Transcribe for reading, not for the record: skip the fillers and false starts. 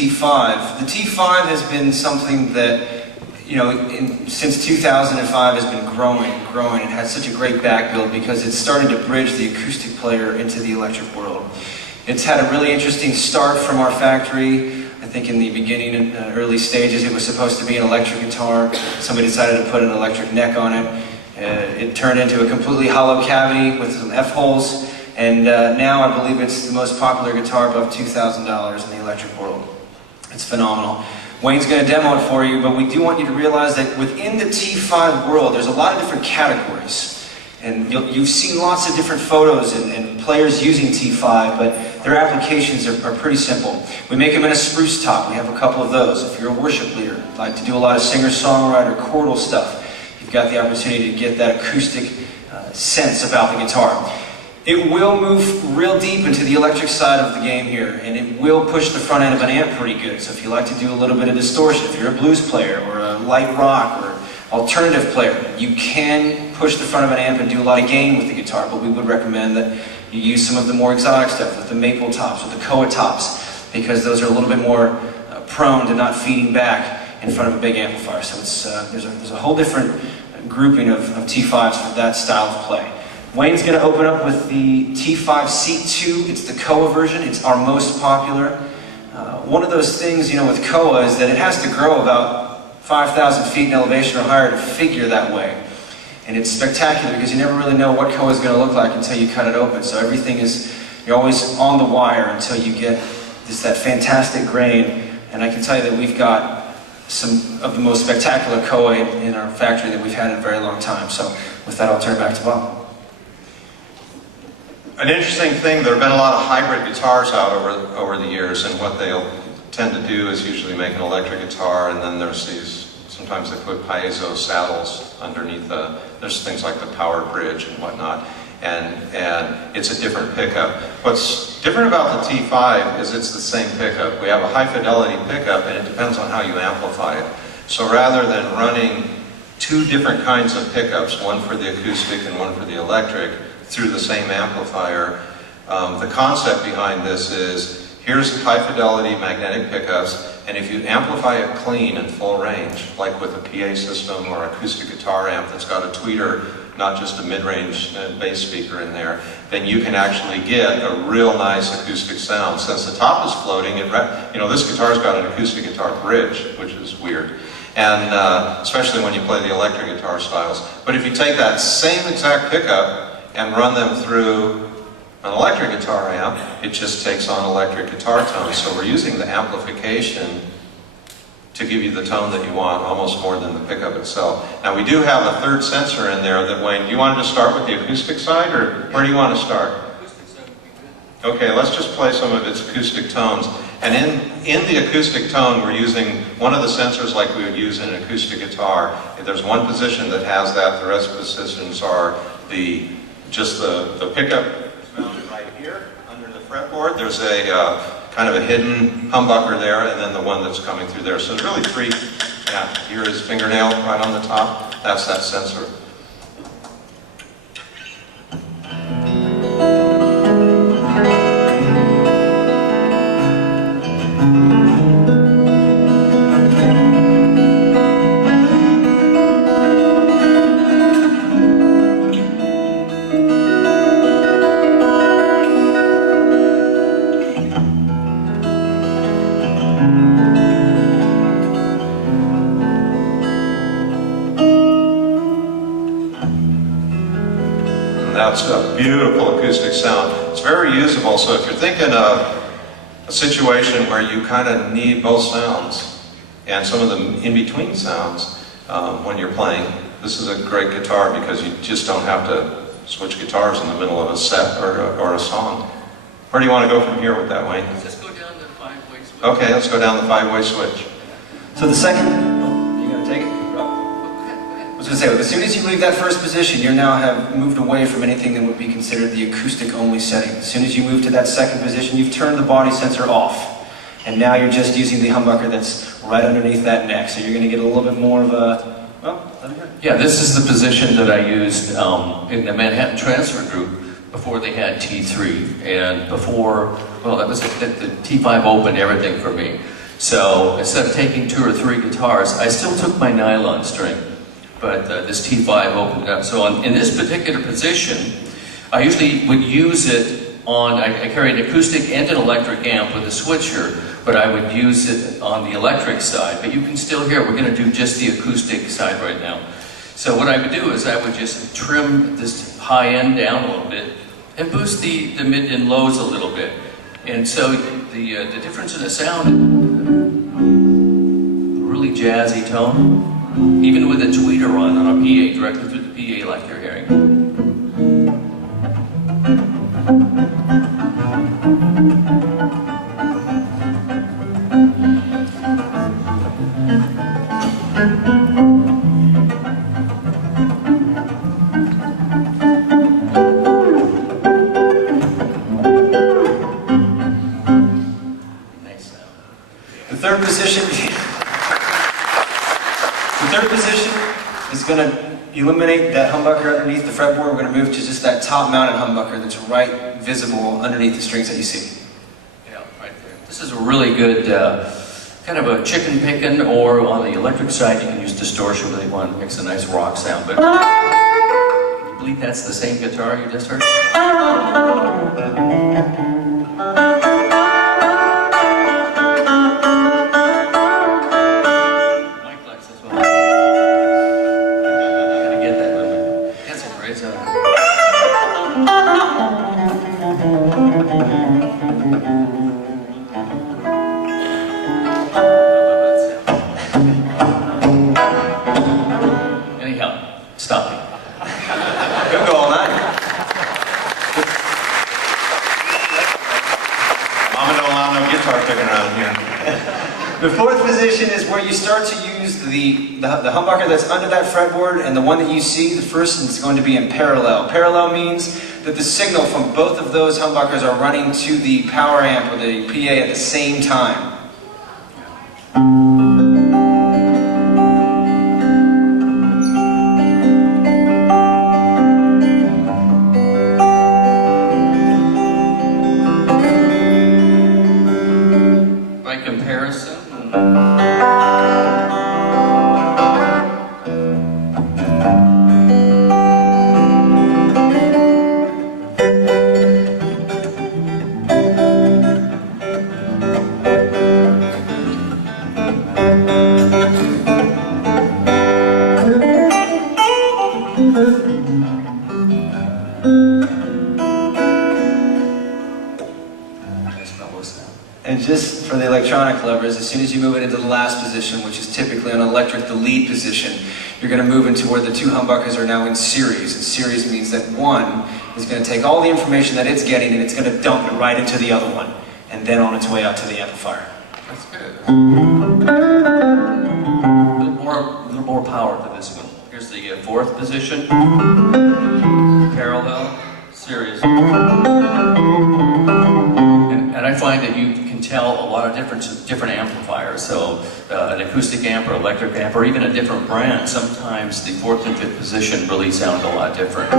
T5. The T5 has been something that, you know, since 2005 has been growing and had such a great back build because it's starting to bridge the acoustic player into the electric world. It's had a really interesting start from our factory. I think in the beginning and early stages it was supposed to be an electric guitar. Somebody decided to put an electric neck on it. It turned into a completely hollow cavity with some F-holes. And now I believe it's the most popular guitar above $2,000 in the electric world. It's phenomenal. Wayne's going to demo it for you, but we do want you to realize that within the T5 world, there's a lot of different categories. And you've seen lots of different photos and players using T5, but their applications are pretty simple. We make them in a spruce top. We have a couple of those. If you're a worship leader, like to do a lot of singer-songwriter, chordal stuff, you've got the opportunity to get that acoustic sense about the guitar. It will move real deep into the electric side of the game here, and it will push the front end of an amp pretty good. So if you like to do a little bit of distortion, if you're a blues player or a light rock or alternative player, you can push the front of an amp and do a lot of gain with the guitar, but we would recommend that you use some of the more exotic stuff with the maple tops, with the koa tops, because those are a little bit more prone to not feeding back in front of a big amplifier. So it's, there's a whole different grouping of T5s for that style of play. Wayne's going to open up with the T5 C2. It's the koa version. It's our most popular. One of those things, you know, with koa is that it has to grow about 5,000 feet in elevation or higher to figure that way. And it's spectacular because you never really know what koa is going to look like until you cut it open. So everything is, you're always on the wire until you get that fantastic grain. And I can tell you that we've got some of the most spectacular koa in our factory that we've had in a very long time. So with that, I'll turn it back to Bob. An interesting thing, there have been a lot of hybrid guitars out over the years, and what they'll tend to do is usually make an electric guitar, and then there's these, sometimes they put piezo saddles underneath there's things like the power bridge and whatnot, and it's a different pickup. What's different about the T5 is it's the same pickup. We have a high fidelity pickup, and it depends on how you amplify it. So rather than running two different kinds of pickups, one for the acoustic and one for the electric, through the same amplifier. The concept behind this is, here's high fidelity magnetic pickups, and if you amplify it clean and full range, like with a PA system or acoustic guitar amp that's got a tweeter, not just a mid-range bass speaker in there, then you can actually get a real nice acoustic sound. Since the top is floating, you know, this guitar's got an acoustic guitar bridge, which is weird. And especially when you play the electric guitar styles. But if you take that same exact pickup and run them through an electric guitar amp, it just takes on electric guitar tones. So we're using the amplification to give you the tone that you want, almost more than the pickup itself. Now we do have a third sensor in there that, Wayne, you wanted to start with the acoustic side, or where do you want to start? Okay, let's just play some of its acoustic tones. And in the acoustic tone, we're using one of the sensors like we would use in an acoustic guitar. If there's one position that has that, the rest of the positions are just the pickup mounted right here under the fretboard. There's a kind of a hidden humbucker there, and then the one that's coming through there. So there's really three. Yeah, here is fingernail right on the top. That's that sensor. That's a beautiful acoustic sound. It's very usable, so if you're thinking of a situation where you kind of need both sounds and some of the in-between sounds when you're playing, this is a great guitar because you just don't have to switch guitars in the middle of a set or a song. Where do you want to go from here with that, Wayne? Let's just go down the five-way switch. Okay, let's go down the five-way switch. So the second, you gonna take it? I was going to say, as soon as you leave that first position, you now have moved away from anything that would be considered the acoustic-only setting. As soon as you move to that second position, you've turned the body sensor off. And now you're just using the humbucker that's right underneath that neck. So you're going to get a little bit more of a, well, let me hear it. Yeah, this is the position that I used in the Manhattan Transfer Group before they had T3. And before, well, that was the T5 opened everything for me. So instead of taking 2 or 3 guitars, I still took my nylon string, but this T5 opened it up. So in this particular position, I usually would use it on, I carry an acoustic and an electric amp with a switcher, but I would use it on the electric side. But you can still hear, we're going to do just the acoustic side right now. So what I would do is I would just trim this high end down a little bit and boost the mid and lows a little bit. And so the difference in the sound, really jazzy tone, even with a tweeter on a PA, directly through the PA like you're hearing. The third position is going to eliminate that humbucker underneath the fretboard. We're going to move to just that top-mounted humbucker that's right visible underneath the strings that you see. Yeah, right there. This is a really good kind of a chicken picking, or on the electric side you can use distortion when you want to mix a nice rock sound. But can you believe that's the same guitar you just heard? Anyhow, stop me. You'll go all night. Mama don't allow no guitar picking around here. The fourth position is where you start to use the humbucker that's under that fretboard, and the one that you see, the first is going to be in parallel. Parallel means that the signal from both of those humbuckers are running to the power amp or the PA at the same time. By comparison, And just for the electronic lovers, as soon as you move it into the last position, which is typically on electric, the lead position, you're going to move into where the 2 humbuckers are now in series. And series means that one is going to take all the information that it's getting and it's going to dump it right into the other one, and then on its way out to the amplifier. that's good. A little more power to this one. Here's the fourth position. Parallel, series. And I find that you can tell a lot of different amplifiers. So an acoustic amp or electric amp, or even a different brand, sometimes the fourth and fifth position really sound a lot different.